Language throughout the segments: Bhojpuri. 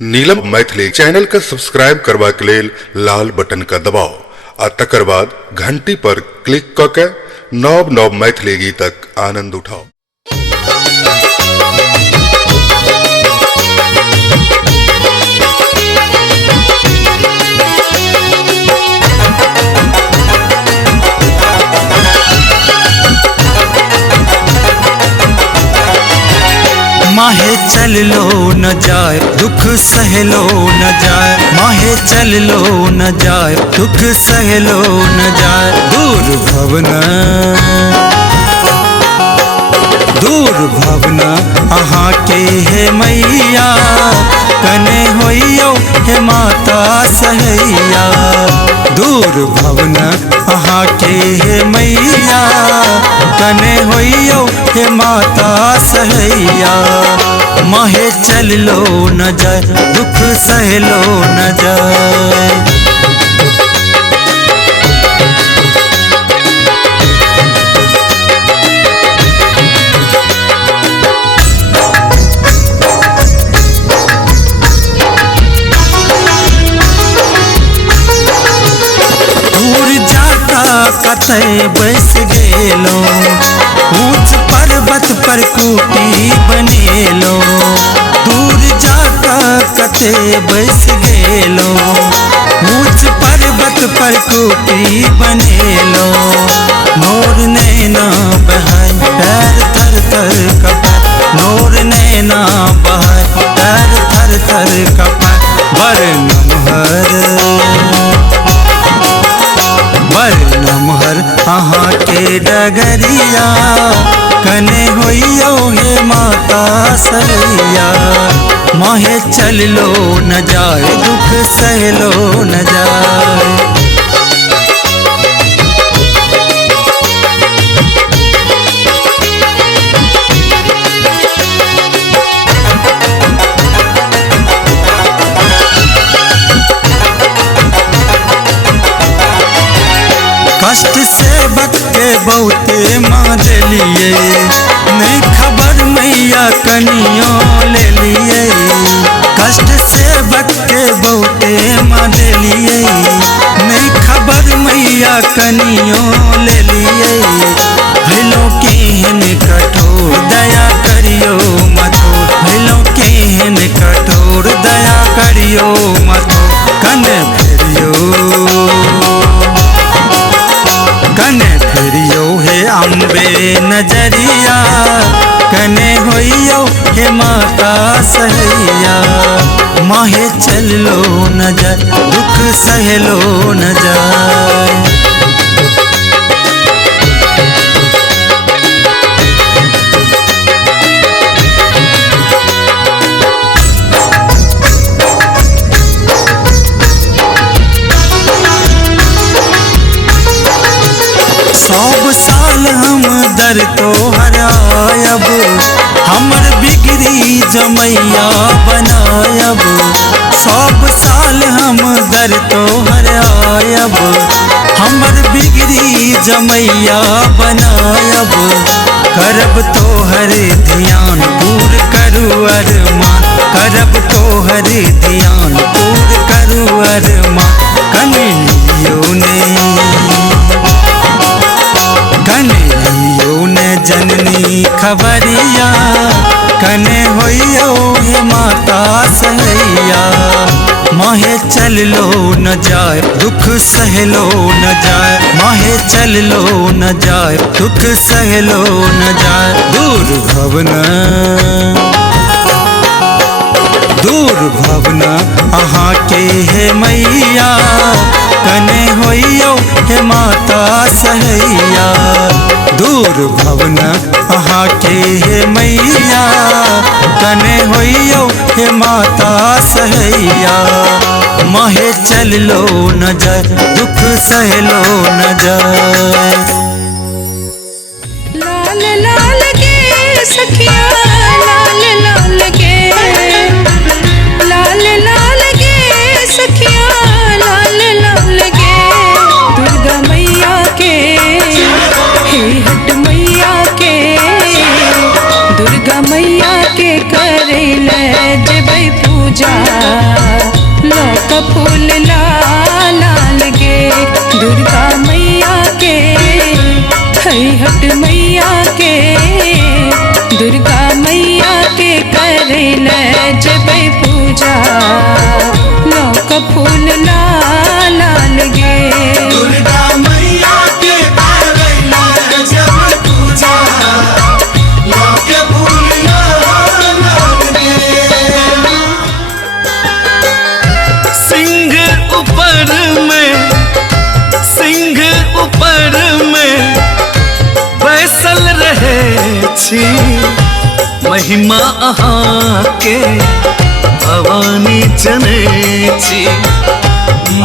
नीलम मैथिली चैनल का सब्सक्राइब करबा के लेल लाल बटन का दबाओ आ तकर बाद घंटी पर क्लिक क के नव नव मैथिली गीतक आनंद उठाओ। माहे चल लो न जाए दुख सह लो न जाए, माहे चल लो न जाए दुख सह लो न जाए। दूर भवना अहाँ के हे मैया, कने होइयो हे माता सहैया। दूर भवना अहाँ के हे मैया, कने होइयो हे माता सहैया। माहे चल लो न जाए दुख सह लो न जाए। कतई बस गेलो ऊंच पर्वत पर कुटी बनेलो। दूर जाका कतई बस गेलो ऊंच पर्वत पर कुटी बनेलो। मोर नैना बहाय पैर थर थर कपाय, मोर नैना बहाय पैर थर थर कपाय। नमहर अहाँ के डगरिया, कने होइयो हे माता सहैया। माहे चल लो न जाए दुख सह लो न जाए। कष्ट से बच के बहुते मार लिए, नहीं खबर मैया कनियों ले लिए। कष्ट से बच के बहुते मार लिए, नहीं खबर मैया कनियों ले लिए। भैलो केहन कठोर दया करियो मथोर, भैलो केहन कठोर दया करियो मथोर। कने फिरियो हे अम्बे नजरिया, कने होइयो हे माता सहैया। माहे चल लो न जाए दुख सह लो न जाए। सब साल हम दर तो हरायब, हमर बिगड़ी जमैया बनायब। सब साल हम दर तो हरायब, हमर बिगड़ी जमैया बनायब। करब तोहर ध्यान पूर करू अरमान, करब तोहर ध्यान पूर करू अरमान। कनियो ने जननी खबरिया, कने होइयो हे माता सहैया। माहे चल लो न जाए दुख सह लो न जाए, माहे चल लो न जाए दुख सह लो न जाए। दूर भवना अहाँ के हे मैया, कने होइयो हे माता सहैया। दूर भवना अहाँ के हे मैया, कने होइयो हे माता सहैया। माहे चल लो न जाए दुख सह लो न जाए। लाल लाल के सखिया लाल लाल के, लाल लाल के सखिया लाल लाल के। दुर्गा मैया के हे हट मैया के, दुर्गा मैया के करे ले जबै पूजा। छी महिमा अहाँके भवानी जनै छी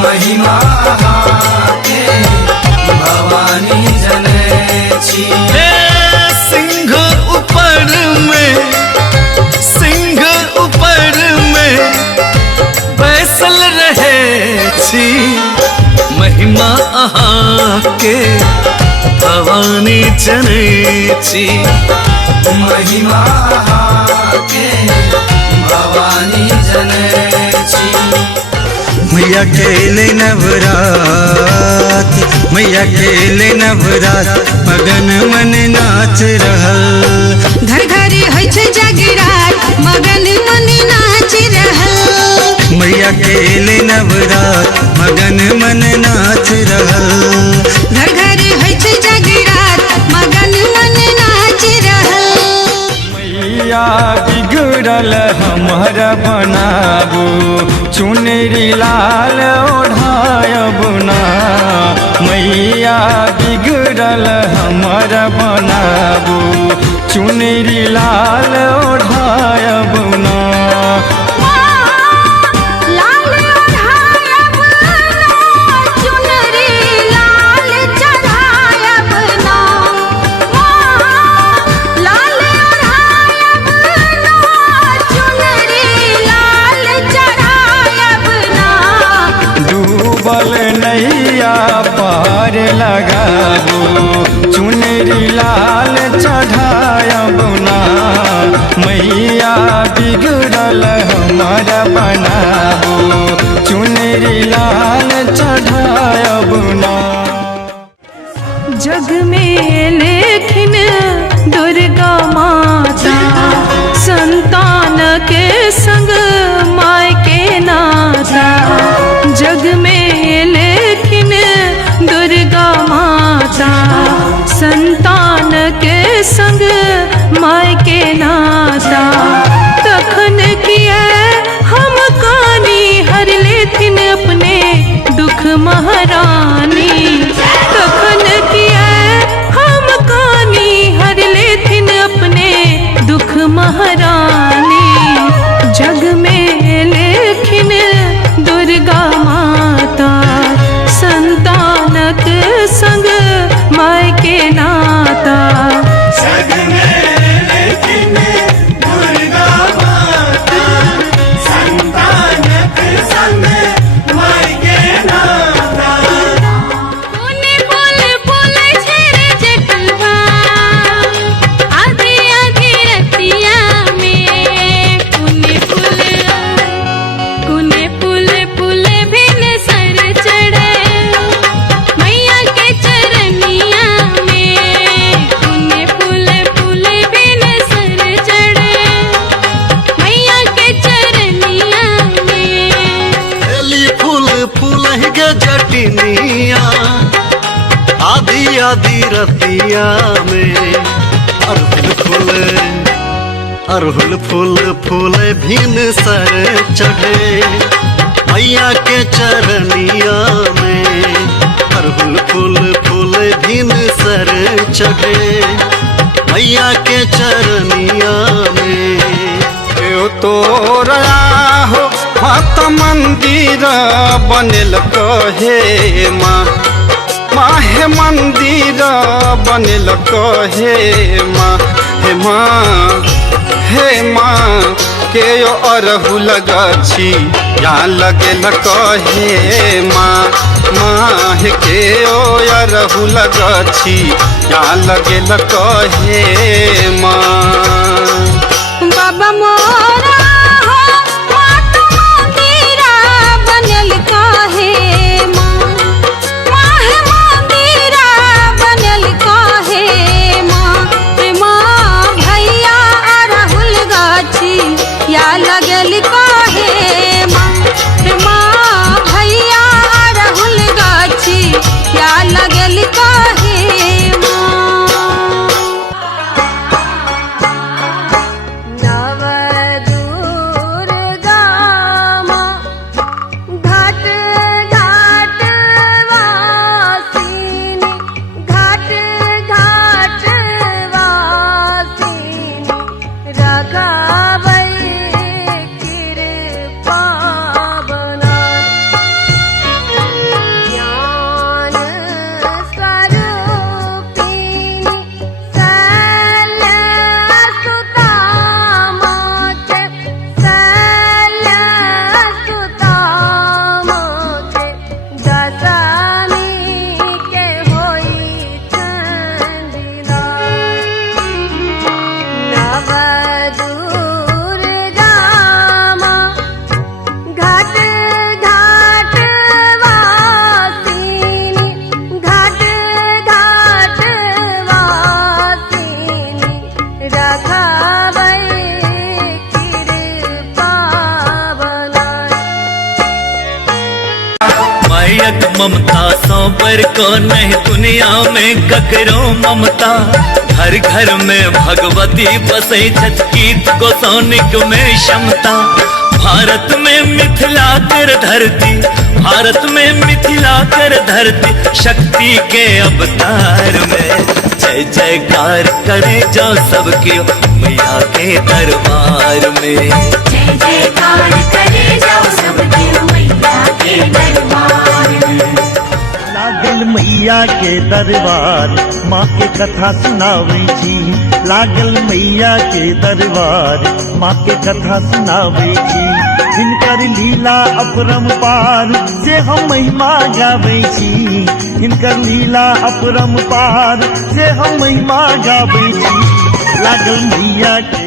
महिमा अहाँके भवानी जनै छी सिंह ऊपर में बैसल रहे छी महिमा अहाँके भवानी जनै छी महिमा अहाँके भवानी जनै छी मैया खेले नवरात मैया खेले नवरात मगन मन नाच रहल घर घर होइ छै जगरात मगन मन नाच रहल मैया खेले नवरात मगन मन नाच रहल घर घर होइ छै जगरात मगन मन नाच रहल मैया बिगड़ल हमर बनाबू चुनरी लाल ओढ़ायब ना मैया बिगड़ल हमर बनाबू चुनरी लाल ओढ़ायब ना नैया पार लगाबू चुनरी लाल चढ़ायब ना मैया बिगड़ल हमर बनाबू चुनरी लाल चढ़ायब ना जग में लेकिन दुर्गा माता संतान के संग माय के नाता जग में लेकिन दुर्गा माता संतान के संग माय के नाता तखन किया हम कानी हर लेथिन अपने दुख महारानी तखन किया हम कानी हर लेथिन अपने दुख महारानी जग में लेकिन दुर्गा माता संतानक संग माय के नाता जग में लेकिन दुर्गा माता संतानक संग माय के नाता पुने बोल बोल छेरे जटुआ आधी आधी रतिया में पुने पुल बिन सर चढ़े मैया के चरनिया में पुने पुल बिन सर चढ़े मैया के चरनिया में एली फूल गे जटनिया आधी आधी रतिया में अरहुल फूल भिन सर चढ़े मैया के चरनिया में अरहुल फूल भिन सर चढ़े मैया के चरनिया में तोरा हो मत मंदिर बनल कहे माँ हे मंदिर बनल कहे माँ हे माँ के अरहुल गछि या लगल कहे माँ हे के अरहुल गछि या लगल कहे माँ बाबा मोरा हो मात मंदिरा बनल काहे माँ माहे मंदिरा बनल काहे माँ भैया अरहुल गाछी या लगल काहे माँ भैया अरहुल गाछी या लगल काहे माँ नव ममता सौबर को नहीं दुनिया में ककरो ममता। घर घर में भगवती बसे छठगीत गोसाउनिक में क्षमता। भारत में मिथिला कर धरती, भारत में मिथिला कर धरती, शक्ति के अवतार में जय जयकार करे जो सबके मैया के दरबार में। जय जयकार करे जाओ सबके मैया के दरबार में। लागल मैया के दरबार माँ के कथा सुनावे छी। लागल मैया के दरबार माँ के कथा सुनावे छी। हिनकर लीला अपरंपार से हम महिमा गावे छी। हिनकर लीला अपरंपार से हम महिमा गावे छी। लागल मैया के